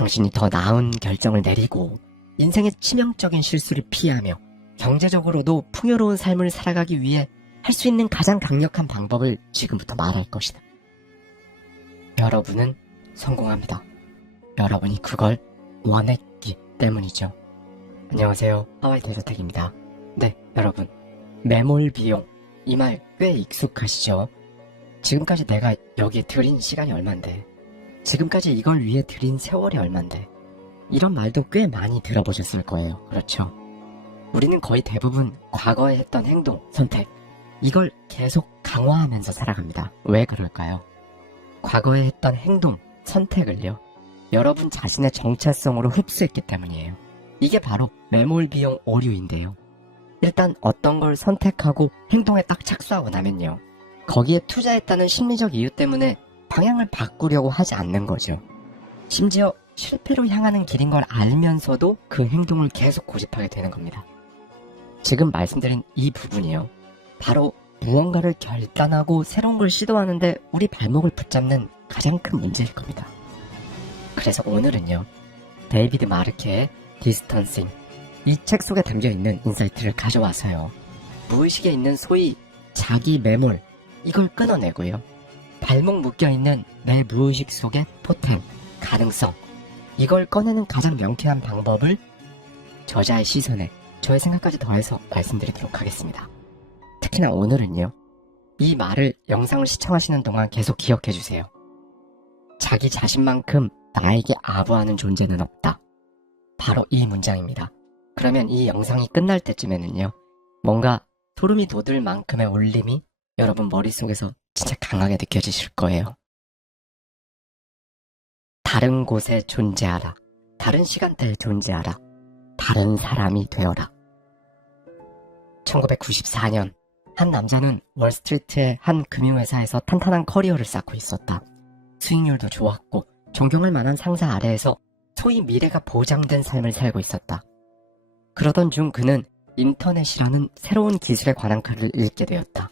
당신이 더 나은 결정을 내리고 인생의 치명적인 실수를 피하며 경제적으로도 풍요로운 삶을 살아가기 위해 할 수 있는 가장 강력한 방법을 지금부터 말할 것이다. 여러분은 성공합니다. 여러분이 그걸 원했기 때문이죠. 안녕하세요. 하와이 대저택입니다. 네, 여러분. 매몰 비용. 이 말 꽤 익숙하시죠? 지금까지 내가 여기에 들인 시간이 얼만데, 지금까지 이걸 위해 들인 세월이 얼만데, 이런 말도 꽤 많이 들어보셨을 거예요. 그렇죠? 우리는 거의 대부분 과거에 했던 행동, 선택, 이걸 계속 강화하면서 살아갑니다. 왜 그럴까요? 과거에 했던 행동, 선택을요, 여러분 자신의 정체성으로 흡수했기 때문이에요. 이게 바로 매몰 비용 오류인데요. 일단 어떤 걸 선택하고 행동에 딱 착수하고 나면요, 거기에 투자했다는 심리적 이유 때문에 방향을 바꾸려고 하지 않는 거죠. 심지어 실패로 향하는 길인 걸 알면서도 그 행동을 계속 고집하게 되는 겁니다. 지금 말씀드린 이 부분이요, 바로 무언가를 결단하고 새로운 걸 시도하는데 우리 발목을 붙잡는 가장 큰 문제일 겁니다. 그래서 오늘은요, 데이비드 마르케의 디스턴싱, 이 책 속에 담겨있는 인사이트를 가져와서요, 무의식에 있는 소위 자기 매몰, 이걸 끊어내고요, 발목 묶여있는 내 무의식 속의 포텐, 가능성, 이걸 꺼내는 가장 명쾌한 방법을 저자의 시선에 저의 생각까지 더해서 말씀드리도록 하겠습니다. 특히나 오늘은요, 이 말을 영상을 시청하시는 동안 계속 기억해주세요. 자기 자신만큼 나에게 아부하는 존재는 없다. 바로 이 문장입니다. 그러면 이 영상이 끝날 때쯤에는요, 뭔가 소름이 돋을 만큼의 울림이 여러분 머릿속에서 진짜 강하게 느껴지실 거예요. 다른 곳에 존재하라. 다른 시간대에 존재하라. 다른 사람이 되어라. 1994년 한 남자는 월스트리트의 한 금융회사에서 탄탄한 커리어를 쌓고 있었다. 수익률도 좋았고 존경할 만한 상사 아래에서 소위 미래가 보장된 삶을 살고 있었다. 그러던 중 그는 인터넷이라는 새로운 기술에 관한 글을 읽게 되었다.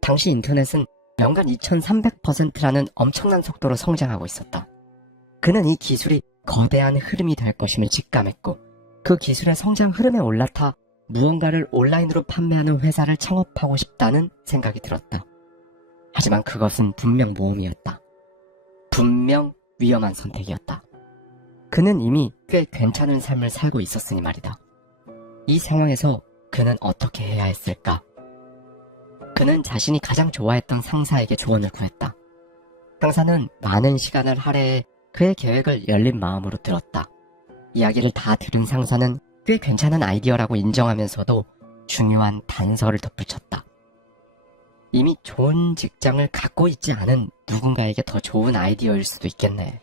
당시 인터넷은 연간 2300%라는 엄청난 속도로 성장하고 있었다. 그는 이 기술이 거대한 흐름이 될 것임을 직감했고, 그 기술의 성장 흐름에 올라타 무언가를 온라인으로 판매하는 회사를 창업하고 싶다는 생각이 들었다. 하지만 그것은 분명 모험이었다. 분명 위험한 선택이었다. 그는 이미 꽤 괜찮은 삶을 살고 있었으니 말이다. 이 상황에서 그는 어떻게 해야 했을까? 그는 자신이 가장 좋아했던 상사에게 조언을 구했다. 상사는 많은 시간을 할애해 그의 계획을 열린 마음으로 들었다. 이야기를 다 들은 상사는 꽤 괜찮은 아이디어라고 인정하면서도 중요한 단서를 덧붙였다. 이미 좋은 직장을 갖고 있지 않은 누군가에게 더 좋은 아이디어일 수도 있겠네.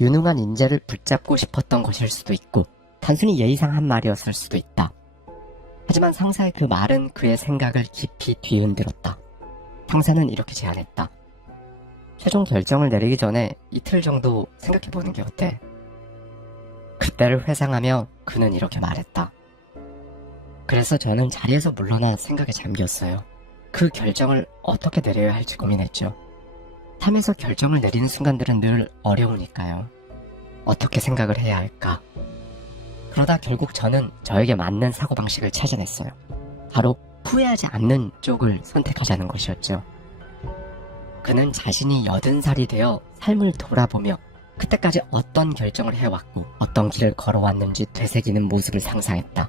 유능한 인재를 붙잡고 싶었던 것일 수도 있고, 단순히 예의상 한 말이었을 수도 있다. 하지만 상사의 그 말은 그의 생각을 깊이 뒤흔들었다. 상사는 이렇게 제안했다. 최종 결정을 내리기 전에 이틀 정도 생각해보는 게 어때? 그때를 회상하며 그는 이렇게 말했다. 그래서 저는 자리에서 물러나 생각에 잠겼어요. 그 결정을 어떻게 내려야 할지 고민했죠. 삶에서 결정을 내리는 순간들은 늘 어려우니까요. 어떻게 생각을 해야 할까? 그러다 결국 저는 저에게 맞는 사고방식을 찾아냈어요. 바로 후회하지 않는 쪽을 선택하자는 것이었죠. 그는 자신이 80살이 되어 삶을 돌아보며 그때까지 어떤 결정을 해왔고 어떤 길을 걸어왔는지 되새기는 모습을 상상했다.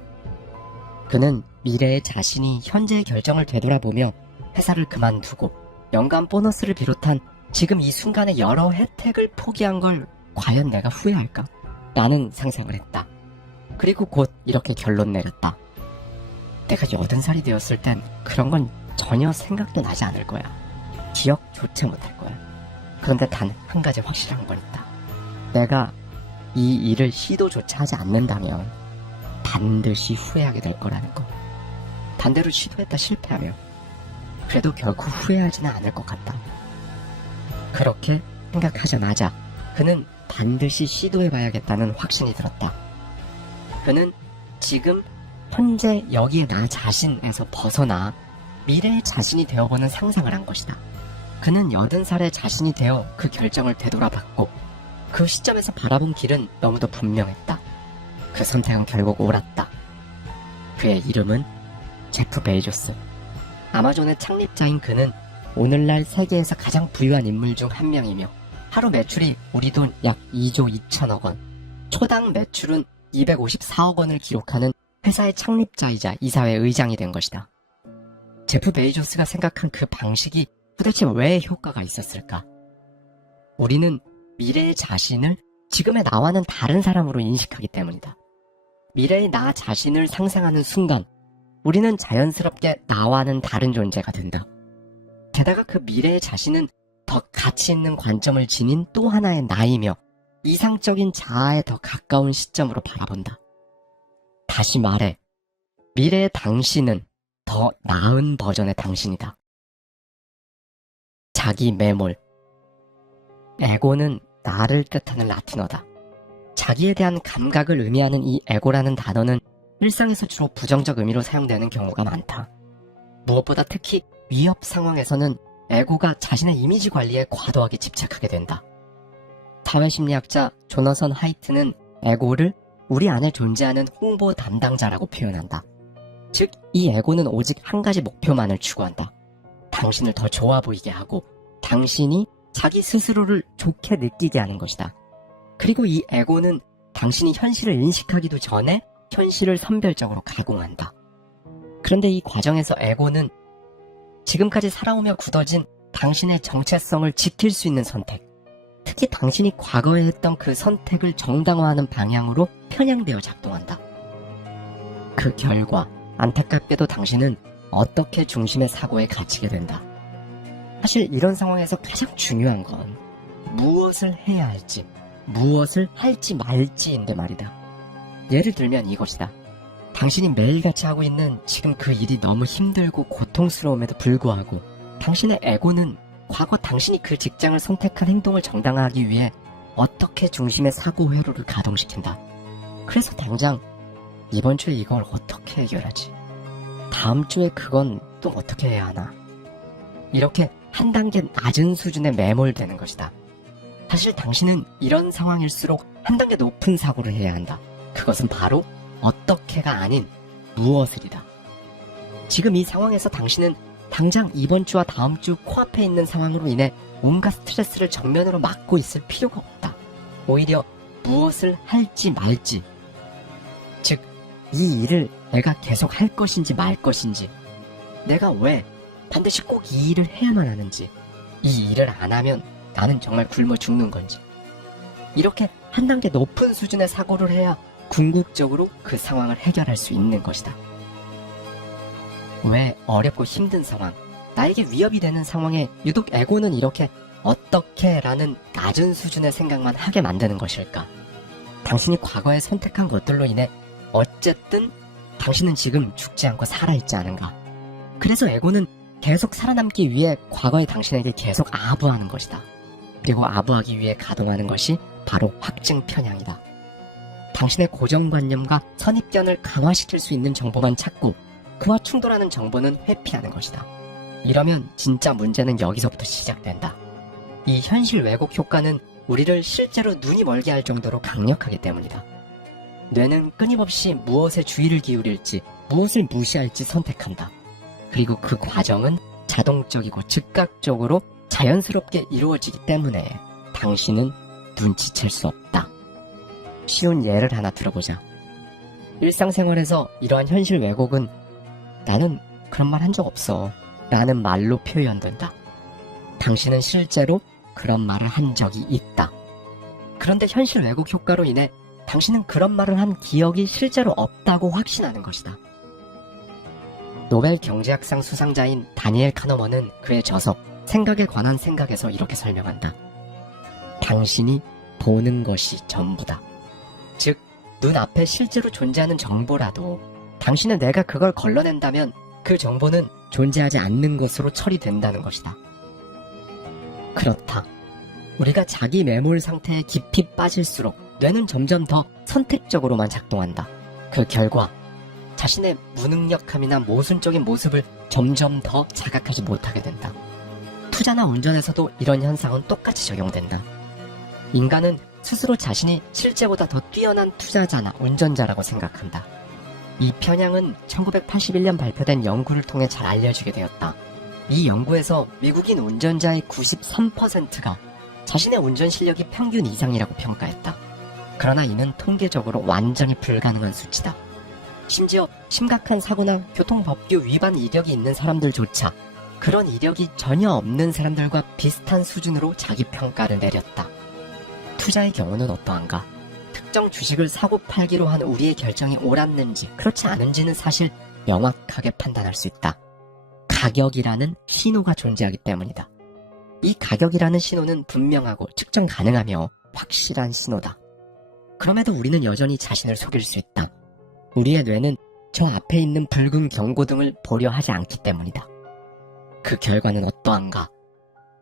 그는 미래의 자신이 현재의 결정을 되돌아보며 회사를 그만두고 연간 보너스를 비롯한 지금 이 순간의 여러 혜택을 포기한 걸 과연 내가 후회할까? 라는 상상을 했다. 그리고 곧 이렇게 결론 내렸다. 내가 80살이 되었을 땐 그런 건 전혀 생각도 나지 않을 거야. 기억조차 못할 거야. 그런데 단 한 가지 확실한 건 있다. 내가 이 일을 시도조차 하지 않는다면 반드시 후회하게 될 거라는 거. 반대로 시도했다 실패하며 그래도 결코 후회하지는 않을 것 같다. 그렇게 생각하자마자 그는 반드시 시도해봐야겠다는 확신이 들었다. 그는 지금 현재 여기에 나 자신에서 벗어나 미래의 자신이 되어보는 상상을 한 것이다. 그는 80살의 자신이 되어 그 결정을 되돌아봤고 그 시점에서 바라본 길은 너무도 분명했다. 그 선택은 결국 옳았다. 그의 이름은 제프 베이조스. 아마존의 창립자인 그는 오늘날 세계에서 가장 부유한 인물 중 한 명이며 하루 매출이 우리 돈 약 2조 2천억 원, 초당 매출은 254억 원을 기록하는 회사의 창립자이자 이사회 의장이 된 것이다. 제프 베이조스가 생각한 그 방식이 도대체 왜 효과가 있었을까? 우리는 미래의 자신을 지금의 나와는 다른 사람으로 인식하기 때문이다. 미래의 나 자신을 상상하는 순간 우리는 자연스럽게 나와는 다른 존재가 된다. 게다가 그 미래의 자신은 더 가치 있는 관점을 지닌 또 하나의 나이며 이상적인 자아에 더 가까운 시점으로 바라본다. 다시 말해, 미래의 당신은 더 나은 버전의 당신이다. 자기 매몰. 에고는 나를 뜻하는 라틴어다. 자기에 대한 감각을 의미하는 이 에고라는 단어는 일상에서 주로 부정적 의미로 사용되는 경우가 많다. 무엇보다 특히 위협 상황에서는 에고가 자신의 이미지 관리에 과도하게 집착하게 된다. 사회심리학자 조너선 하이트는 에고를 우리 안에 존재하는 홍보 담당자라고 표현한다. 즉, 이 에고는 오직 한 가지 목표만을 추구한다. 당신을 더 좋아 보이게 하고 당신이 자기 스스로를 좋게 느끼게 하는 것이다. 그리고 이 에고는 당신이 현실을 인식하기도 전에 현실을 선별적으로 가공한다. 그런데 이 과정에서 에고는 지금까지 살아오며 굳어진 당신의 정체성을 지킬 수 있는 선택, 특히 당신이 과거에 했던 그 선택을 정당화하는 방향으로 편향되어 작동한다. 그 결과 안타깝게도 당신은 어떻게 중심의 사고에 갇히게 된다. 사실 이런 상황에서 가장 중요한 건 무엇을 해야 할지, 무엇을 할지 말지인데 말이다. 예를 들면 이것이다. 당신이 매일같이 하고 있는 지금 그 일이 너무 힘들고 고통스러움에도 불구하고 당신의 에고는 과거 당신이 그 직장을 선택한 행동을 정당화하기 위해 어떻게 중심의 사고 회로를 가동시킨다. 그래서 당장 이번 주에 이걸 어떻게 해결하지? 다음 주에 그건 또 어떻게 해야 하나? 이렇게 한 단계 낮은 수준의 매몰되는 것이다. 사실 당신은 이런 상황일수록 한 단계 높은 사고를 해야 한다. 그것은 바로 어떻게가 아닌 무엇을이다. 지금 이 상황에서 당신은 당장 이번 주와 다음 주 코앞에 있는 상황으로 인해 온갖 스트레스를 정면으로 맞고 있을 필요가 없다. 오히려 무엇을 할지 말지, 즉 이 일을 내가 계속 할 것인지 말 것인지, 내가 왜 반드시 꼭 이 일을 해야만 하는지, 이 일을 안 하면 나는 정말 굶어 죽는 건지, 이렇게 한 단계 높은 수준의 사고를 해야 궁극적으로 그 상황을 해결할 수 있는 것이다. 왜 어렵고 힘든 상황, 나에게 위협이 되는 상황에 유독 에고는 이렇게 어떻게 라는 낮은 수준의 생각만 하게 만드는 것일까? 당신이 과거에 선택한 것들로 인해 어쨌든 당신은 지금 죽지 않고 살아있지 않은가? 그래서 에고는 계속 살아남기 위해 과거의 당신에게 계속 아부하는 것이다. 그리고 아부하기 위해 가동하는 것이 바로 확증 편향이다. 당신의 고정관념과 선입견을 강화시킬 수 있는 정보만 찾고 그와 충돌하는 정보는 회피하는 것이다. 이러면 진짜 문제는 여기서부터 시작된다. 이 현실 왜곡 효과는 우리를 실제로 눈이 멀게 할 정도로 강력하기 때문이다. 뇌는 끊임없이 무엇에 주의를 기울일지, 무엇을 무시할지 선택한다. 그리고 그 과정은 자동적이고 즉각적으로 자연스럽게 이루어지기 때문에 당신은 눈치챌 수 없다. 쉬운 예를 하나 들어보자. 일상생활에서 이러한 현실 왜곡은 나는 그런 말 한 적 없어 라는 말로 표현된다. 당신은 실제로 그런 말을 한 적이 있다. 그런데 현실 왜곡 효과로 인해 당신은 그런 말을 한 기억이 실제로 없다고 확신하는 것이다. 노벨 경제학상 수상자인 다니엘 카너먼은 그의 저서 생각에 관한 생각에서 이렇게 설명한다. 당신이 보는 것이 전부다. 즉, 눈앞에 실제로 존재하는 정보라도 당신은 내가 그걸 걸러낸다면 그 정보는 존재하지 않는 것으로 처리된다는 것이다. 그렇다. 우리가 자기 매몰 상태에 깊이 빠질수록 뇌는 점점 더 선택적으로만 작동한다. 그 결과 자신의 무능력함이나 모순적인 모습을 점점 더 자각하지 못하게 된다. 투자나 운전에서도 이런 현상은 똑같이 적용된다. 인간은 스스로 자신이 실제보다 더 뛰어난 투자자나 운전자라고 생각한다. 이 편향은 1981년 발표된 연구를 통해 잘 알려지게 되었다. 이 연구에서 미국인 운전자의 93%가 자신의 운전 실력이 평균 이상이라고 평가했다. 그러나 이는 통계적으로 완전히 불가능한 수치다. 심지어 심각한 사고나 교통법규 위반 이력이 있는 사람들조차 그런 이력이 전혀 없는 사람들과 비슷한 수준으로 자기 평가를 내렸다. 투자의 경우는 어떠한가? 특정 주식을 사고 팔기로 한 우리의 결정이 옳았는지 그렇지 않은지는 사실 명확하게 판단할 수 있다. 가격이라는 신호가 존재하기 때문이다. 이 가격이라는 신호는 분명하고 측정 가능하며 확실한 신호다. 그럼에도 우리는 여전히 자신을 속일 수 있다. 우리의 뇌는 저 앞에 있는 붉은 경고등을 보려 하지 않기 때문이다. 그 결과는 어떠한가?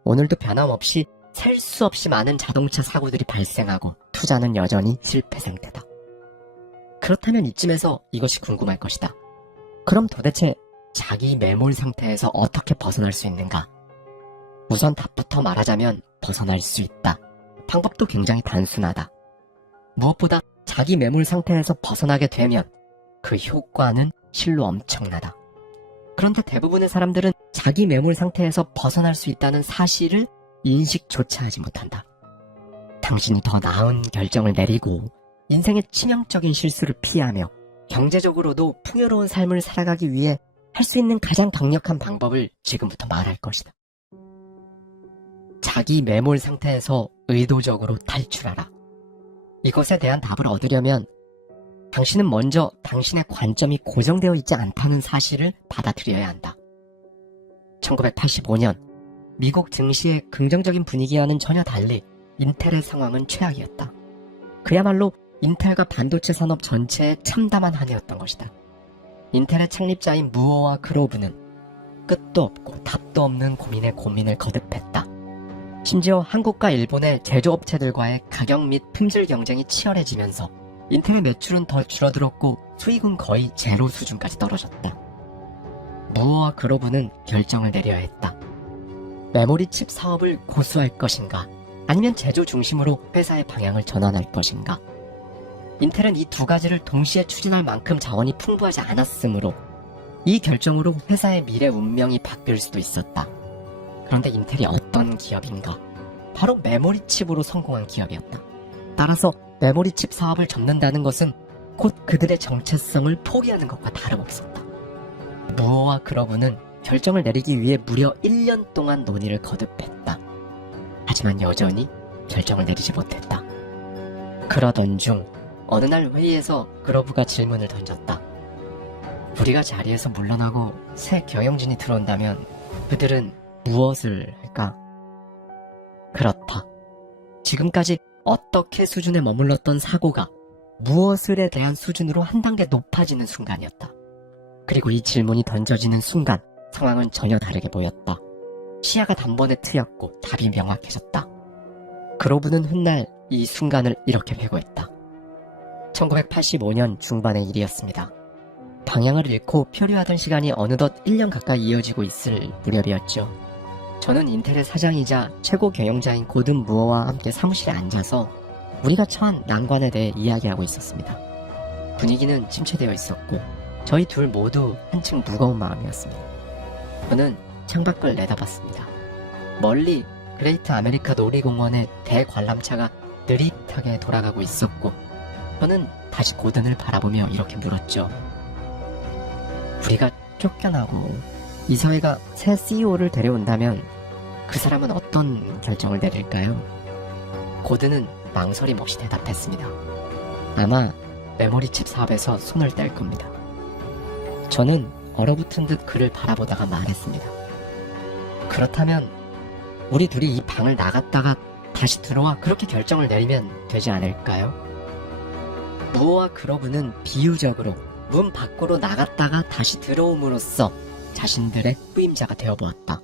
오늘도 변함없이 셀 수 없이 많은 자동차 사고들이 발생하고 투자는 여전히 실패 상태다. 그렇다면 이쯤에서 이것이 궁금할 것이다. 그럼 도대체 자기 매몰 상태에서 어떻게 벗어날 수 있는가? 우선 답부터 말하자면 벗어날 수 있다. 방법도 굉장히 단순하다. 무엇보다 자기 매몰 상태에서 벗어나게 되면 그 효과는 실로 엄청나다. 그런데 대부분의 사람들은 자기 매몰 상태에서 벗어날 수 있다는 사실을 인식조차 하지 못한다. 당신이 더 나은 결정을 내리고 인생의 치명적인 실수를 피하며 경제적으로도 풍요로운 삶을 살아가기 위해 할 수 있는 가장 강력한 방법을 지금부터 말할 것이다. 자기 매몰 상태에서 의도적으로 탈출하라. 이것에 대한 답을 얻으려면 당신은 먼저 당신의 관점이 고정되어 있지 않다는 사실을 받아들여야 한다. 1985년 미국 증시의 긍정적인 분위기와는 전혀 달리 인텔의 상황은 최악이었다. 그야말로 인텔과 반도체 산업 전체에 참담한 한 해였던 것이다. 인텔의 창립자인 무어와 크로브는 끝도 없고 답도 없는 고민에 고민을 거듭했다. 심지어 한국과 일본의 제조업체들과의 가격 및 품질 경쟁이 치열해지면서 인텔의 매출은 더 줄어들었고 수익은 거의 제로 수준까지 떨어졌다. 무어와 크로브는 결정을 내려야 했다. 메모리 칩 사업을 고수할 것인가, 아니면 제조 중심으로 회사의 방향을 전환할 것인가. 인텔은 이 두 가지를 동시에 추진할 만큼 자원이 풍부하지 않았으므로 이 결정으로 회사의 미래 운명이 바뀔 수도 있었다. 그런데 인텔이 어떤 기업인가? 바로 메모리 칩으로 성공한 기업이었다. 따라서 메모리 칩 사업을 접는다는 것은 곧 그들의 정체성을 포기하는 것과 다름없었다. 무어와 크로브는 결정을 내리기 위해 무려 1년 동안 논의를 거듭했다. 하지만 여전히 결정을 내리지 못했다. 그러던 중 어느 날 회의에서 크로브가 질문을 던졌다. 우리가 자리에서 물러나고 새 경영진이 들어온다면 그들은 무엇을 할까? 그렇다. 지금까지 어떻게 수준에 머물렀던 사고가 무엇을에 대한 수준으로 한 단계 높아지는 순간이었다. 그리고 이 질문이 던져지는 순간 상황은 전혀 다르게 보였다. 시야가 단번에 트였고 답이 명확해졌다. 크로브는 훗날 이 순간을 이렇게 회고했다. 1985년 중반의 일이었습니다. 방향을 잃고 표류하던 시간이 어느덧 1년 가까이 이어지고 있을 무렵이었죠. 저는 인텔의 사장이자 최고 경영자인 고든 무어와 함께 사무실에 앉아서 우리가 처한 난관에 대해 이야기하고 있었습니다. 분위기는 침체되어 있었고 저희 둘 모두 한층 무거운 마음이었습니다. 저는 창밖을 내다봤습니다. 멀리 그레이트 아메리카 놀이공원의 대관람차가 느릿하게 돌아가고 있었고 저는 다시 고든을 바라보며 이렇게 물었죠. 우리가 쫓겨나고 이 사회가 새 CEO를 데려온다면 그 사람은 어떤 결정을 내릴까요? 고든은 망설임 없이 대답했습니다. 아마 메모리칩 사업에서 손을 뗄 겁니다. 저는 얼어붙은 듯 그를 바라보다가 말했습니다. 그렇다면 우리 둘이 이 방을 나갔다가 다시 들어와 그렇게 결정을 내리면 되지 않을까요? 무어와 크로브는 비유적으로 문 밖으로 나갔다가 다시 들어옴으로써 자신들의 후임자가 되어보았다.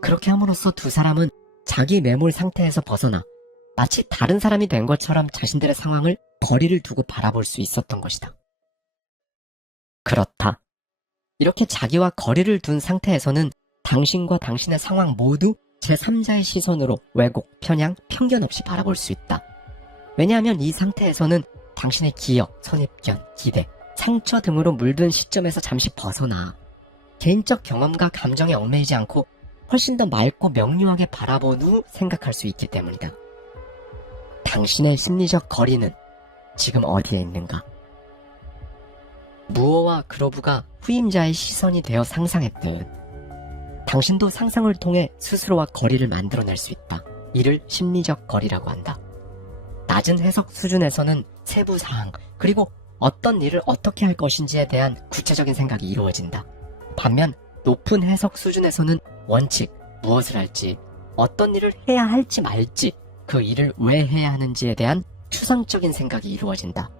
그렇게 함으로써 두 사람은 자기 매몰 상태에서 벗어나 마치 다른 사람이 된 것처럼 자신들의 상황을 거리를 두고 바라볼 수 있었던 것이다. 그렇다. 이렇게 자기와 거리를 둔 상태에서는 당신과 당신의 상황 모두 제3자의 시선으로 왜곡, 편향, 편견 없이 바라볼 수 있다. 왜냐하면 이 상태에서는 당신의 기억, 선입견, 기대, 상처 등으로 물든 시점에서 잠시 벗어나 개인적 경험과 감정에 얽매이지 않고 훨씬 더 맑고 명료하게 바라본 후 생각할 수 있기 때문이다. 당신의 심리적 거리는 지금 어디에 있는가? 무어와 그로브가 후임자의 시선이 되어 상상했듯 당신도 상상을 통해 스스로와 거리를 만들어낼 수 있다. 이를 심리적 거리라고 한다. 낮은 해석 수준에서는 세부 사항, 그리고 어떤 일을 어떻게 할 것인지에 대한 구체적인 생각이 이루어진다. 반면 높은 해석 수준에서는 원칙, 무엇을 할지, 어떤 일을 해야 할지 말지, 그 일을 왜 해야 하는지에 대한 추상적인 생각이 이루어진다.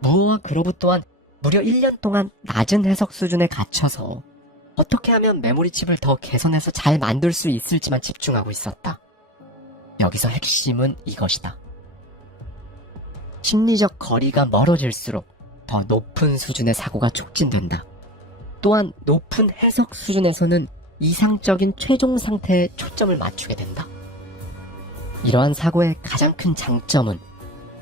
무어와 그로브 또한 무려 1년 동안 낮은 해석 수준에 갇혀서 어떻게 하면 메모리칩을 더 개선해서 잘 만들 수 있을지만 집중하고 있었다. 여기서 핵심은 이것이다. 심리적 거리가 멀어질수록 더 높은 수준의 사고가 촉진된다. 또한 높은 해석 수준에서는 이상적인 최종 상태에 초점을 맞추게 된다. 이러한 사고의 가장 큰 장점은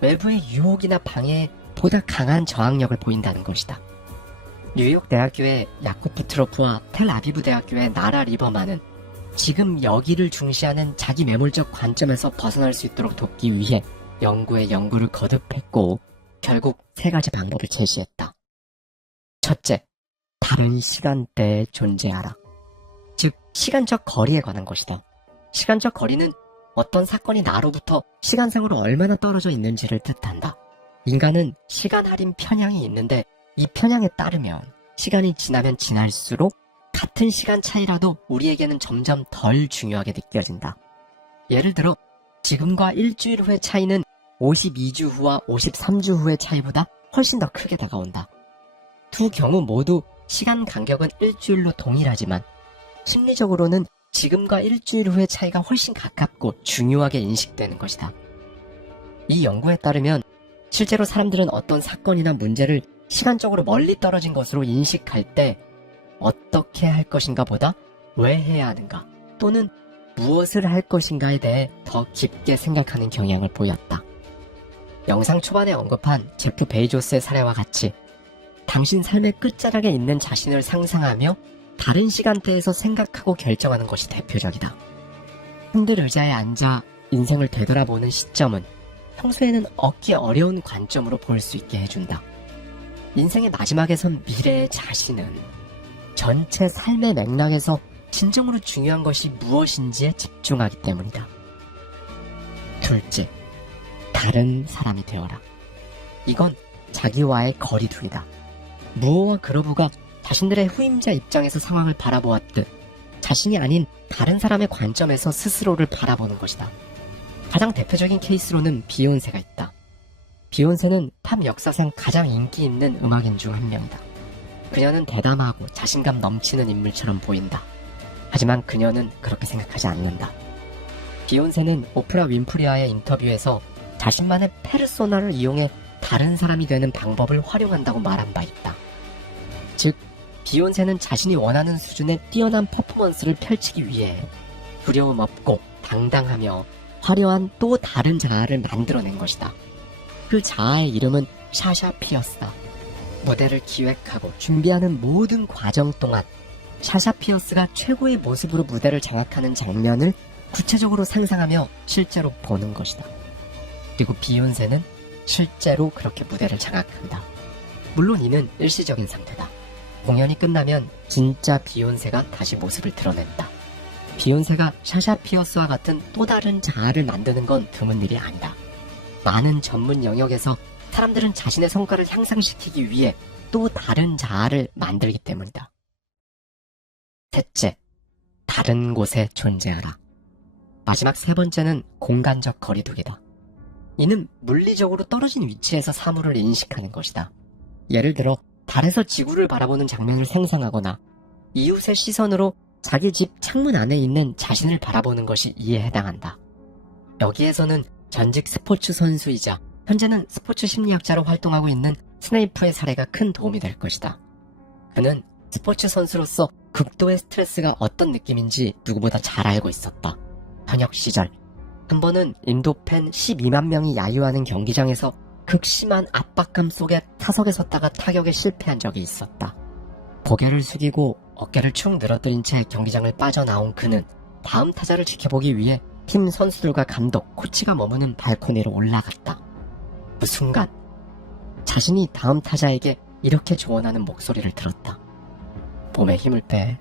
외부의 유혹이나 방해에 보다 강한 저항력을 보인다는 것이다. 뉴욕 대학교의 야쿠프 트로프와 텔아비브 대학교의 나라 리버만은 지금 여기를 중시하는 자기 매몰적 관점에서 벗어날 수 있도록 돕기 위해 연구에 연구를 거듭했고 결국 3가지 방법을 제시했다. 첫째, 다른 시간대에 존재하라. 즉, 시간적 거리에 관한 것이다. 시간적 거리는 어떤 사건이 나로부터 시간상으로 얼마나 떨어져 있는지를 뜻한다. 인간은 시간 할인 편향이 있는데 이 편향에 따르면 시간이 지나면 지날수록 같은 시간 차이라도 우리에게는 점점 덜 중요하게 느껴진다. 예를 들어 지금과 일주일 후의 차이는 52주 후와 53주 후의 차이보다 훨씬 더 크게 다가온다. 두 경우 모두 시간 간격은 일주일로 동일하지만 심리적으로는 지금과 일주일 후의 차이가 훨씬 가깝고 중요하게 인식되는 것이다. 이 연구에 따르면 실제로 사람들은 어떤 사건이나 문제를 시간적으로 멀리 떨어진 것으로 인식할 때 어떻게 할 것인가 보다 왜 해야 하는가 또는 무엇을 할 것인가에 대해 더 깊게 생각하는 경향을 보였다. 영상 초반에 언급한 제프 베이조스의 사례와 같이 당신 삶의 끝자락에 있는 자신을 상상하며 다른 시간대에서 생각하고 결정하는 것이 대표적이다. 흔들 의자에 앉아 인생을 되돌아보는 시점은 평소에는 얻기 어려운 관점으로 볼 수 있게 해준다. 인생의 마지막에 선 미래의 자신은 전체 삶의 맥락에서 진정으로 중요한 것이 무엇인지에 집중하기 때문이다. 둘째, 다른 사람이 되어라. 이건 자기와의 거리두기다. 무어와 그로브가 자신들의 후임자 입장에서 상황을 바라보았듯 자신이 아닌 다른 사람의 관점에서 스스로를 바라보는 것이다. 가장 대표적인 케이스로는 비욘세가 있다. 비욘세는 팝 역사상 가장 인기 있는 음악인 중 한 명이다. 그녀는 대담하고 자신감 넘치는 인물처럼 보인다. 하지만 그녀는 그렇게 생각하지 않는다. 비욘세는 오프라 윈프리와의 인터뷰에서 자신만의 페르소나를 이용해 다른 사람이 되는 방법을 활용한다고 말한 바 있다. 즉, 비욘세는 자신이 원하는 수준의 뛰어난 퍼포먼스를 펼치기 위해 두려움 없고 당당하며 화려한 또 다른 자아를 만들어낸 것이다. 그 자아의 이름은 샤샤 피어스다. 무대를 기획하고 준비하는 모든 과정 동안 샤샤 피어스가 최고의 모습으로 무대를 장악하는 장면을 구체적으로 상상하며 실제로 보는 것이다. 그리고 비욘세는 실제로 그렇게 무대를 장악한다. 물론 이는 일시적인 상태다. 공연이 끝나면 진짜 비욘세가 다시 모습을 드러낸다. 비욘세가 샤샤 피어스와 같은 또 다른 자아를 만드는 건 드문 일이 아니다. 많은 전문 영역에서 사람들은 자신의 성과를 향상시키기 위해 또 다른 자아를 만들기 때문이다. 셋째, 다른 곳에 존재하라. 마지막 3번째는 공간적 거리두기다. 이는 물리적으로 떨어진 위치에서 사물을 인식하는 것이다. 예를 들어 달에서 지구를 바라보는 장면을 상상하거나 이웃의 시선으로 자기 집 창문 안에 있는 자신을 바라보는 것이 이에 해당한다. 여기에서는 전직 스포츠 선수이자 현재는 스포츠 심리학자로 활동하고 있는 스네이프의 사례가 큰 도움이 될 것이다. 그는 스포츠 선수로서 극도의 스트레스가 어떤 느낌인지 누구보다 잘 알고 있었다. 현역 시절 한 번은 인도 팬 12만 명이 야유하는 경기장에서 극심한 압박감 속에 타석에 섰다가 타격에 실패한 적이 있었다. 고개를 숙이고 어깨를 축 늘어뜨린 채 경기장을 빠져나온 그는 다음 타자를 지켜보기 위해 팀 선수들과 감독, 코치가 머무는 발코니로 올라갔다. 그 순간 자신이 다음 타자에게 이렇게 조언하는 목소리를 들었다. 몸에 힘을 빼,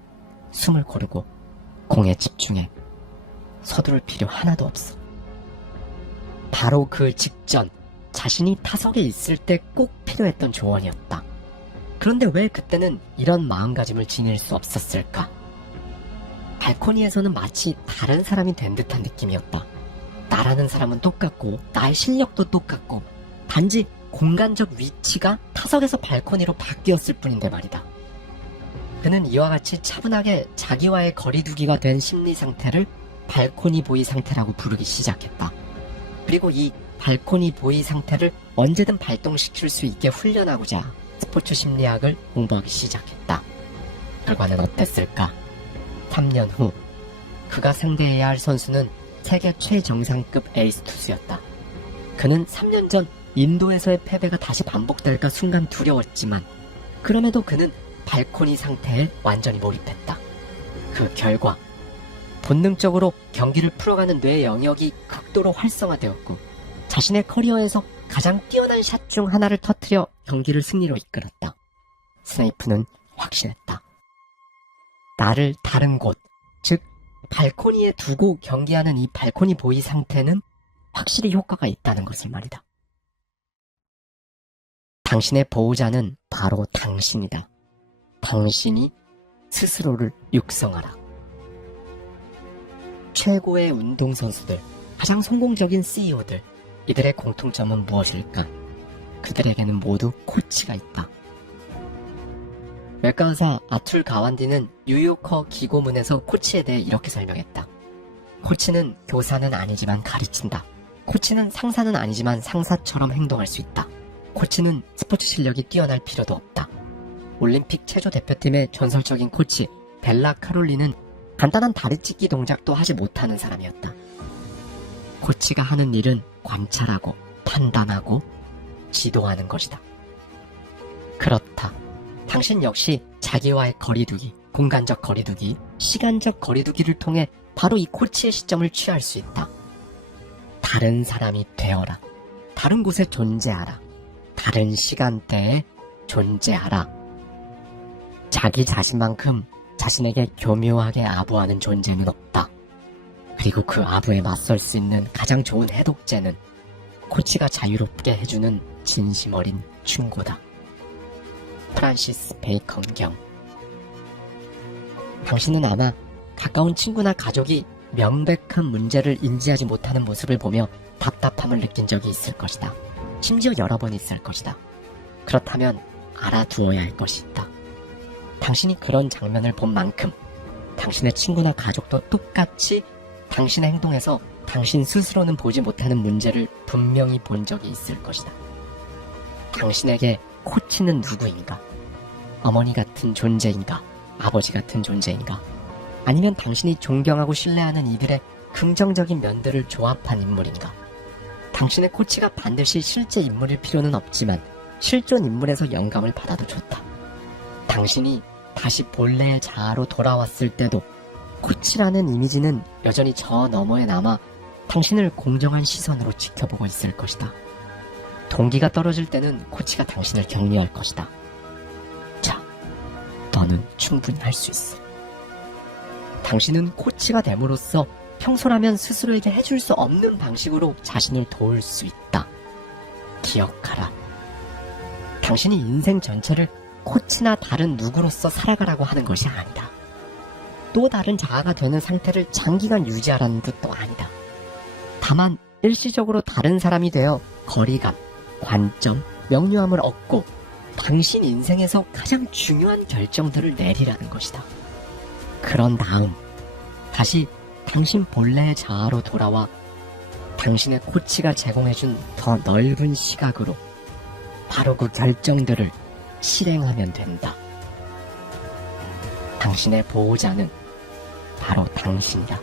숨을 고르고 공에 집중해. 서두를 필요 하나도 없어. 바로 그 직전 자신이 타석에 있을 때 꼭 필요했던 조언이었다. 그런데 왜 그때는 이런 마음가짐을 지닐 수 없었을까? 발코니에서는 마치 다른 사람이 된 듯한 느낌이었다. 나라는 사람은 똑같고 나의 실력도 똑같고 단지 공간적 위치가 타석에서 발코니로 바뀌었을 뿐인데 말이다. 그는 이와 같이 차분하게 자기와의 거리두기가 된 심리 상태를 발코니 보이 상태라고 부르기 시작했다. 그리고 이 발코니 보이 상태를 언제든 발동시킬 수 있게 훈련하고자 스포츠 심리학을 공부하기 시작했다. 결과는 어땠을까? 3년 후 그가 상대해야 할 선수는 세계 최정상급 에이스 투수였다. 그는 3년 전 인도에서의 패배가 다시 반복될까 순간 두려웠지만 그럼에도 그는 발코니 상태에 완전히 몰입했다. 그 결과 본능적으로 경기를 풀어가는 뇌 영역이 극도로 활성화되었고 자신의 커리어에서 가장 뛰어난 샷 중 하나를 터뜨려 경기를 승리로 이끌었다. 스네이프는 확신했다. 나를 다른 곳, 즉 발코니에 두고 경기하는 이 발코니 보이 상태는 확실히 효과가 있다는 것을 말이다. 당신의 보호자는 바로 당신이다. 당신이 스스로를 육성하라. 최고의 운동선수들, 가장 성공적인 CEO들, 이들의 공통점은 무엇일까? 그들에게는 모두 코치가 있다. 외과 의사 아툴 가완디는 뉴요커 기고문에서 코치에 대해 이렇게 설명했다. 코치는 교사는 아니지만 가르친다. 코치는 상사는 아니지만 상사처럼 행동할 수 있다. 코치는 스포츠 실력이 뛰어날 필요도 없다. 올림픽 체조 대표팀의 전설적인 코치 벨라 카롤린은 간단한 다리찢기 동작도 하지 못하는 사람이었다. 코치가 하는 일은 관찰하고 판단하고 지도하는 것이다. 그렇다. 당신 역시 자기와의 거리두기, 공간적 거리두기, 시간적 거리두기를 통해 바로 이 코치의 시점을 취할 수 있다. 다른 사람이 되어라. 다른 곳에 존재하라. 다른 시간대에 존재하라. 자기 자신만큼 자신에게 교묘하게 아부하는 존재는 없다. 그리고 그 아부에 맞설 수 있는 가장 좋은 해독제는 코치가 자유롭게 해주는 진심 어린 충고다. 프란시스 베이컨 경. 당신은 아마 가까운 친구나 가족이 명백한 문제를 인지하지 못하는 모습을 보며 답답함을 느낀 적이 있을 것이다. 심지어 여러 번 있을 것이다. 그렇다면 알아두어야 할 것이 있다. 당신이 그런 장면을 본 만큼 당신의 친구나 가족도 똑같이 당신의 행동에서 당신 스스로는 보지 못하는 문제를 분명히 본 적이 있을 것이다. 당신에게 코치는 누구인가? 어머니 같은 존재인가? 아버지 같은 존재인가? 아니면 당신이 존경하고 신뢰하는 이들의 긍정적인 면들을 조합한 인물인가? 당신의 코치가 반드시 실제 인물일 필요는 없지만 실존 인물에서 영감을 받아도 좋다. 당신이 다시 본래의 자아로 돌아왔을 때도 코치라는 이미지는 여전히 저 너머에 남아 당신을 공정한 시선으로 지켜보고 있을 것이다. 동기가 떨어질 때는 코치가 당신을 격려할 것이다. 자, 너는 충분히 할 수 있어. 당신은 코치가 됨으로써 평소라면 스스로에게 해줄 수 없는 방식으로 자신을 도울 수 있다. 기억하라. 당신이 인생 전체를 코치나 다른 누구로서 살아가라고 하는 것이 아니다. 또 다른 자아가 되는 상태를 장기간 유지하라는 뜻도 아니다. 다만 일시적으로 다른 사람이 되어 거리감, 관점, 명료함을 얻고 당신 인생에서 가장 중요한 결정들을 내리라는 것이다. 그런 다음 다시 당신 본래의 자아로 돌아와 당신의 코치가 제공해준 더 넓은 시각으로 바로 그 결정들을 실행하면 된다. 당신의 보호자는 바로 당신이다.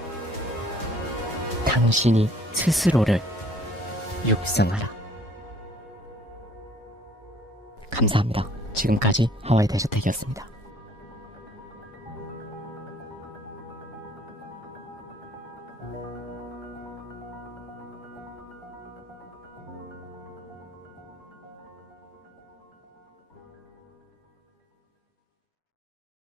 당신이 스스로를 육성하라. 감사합니다. 지금까지 하와이 대저택이었습니다.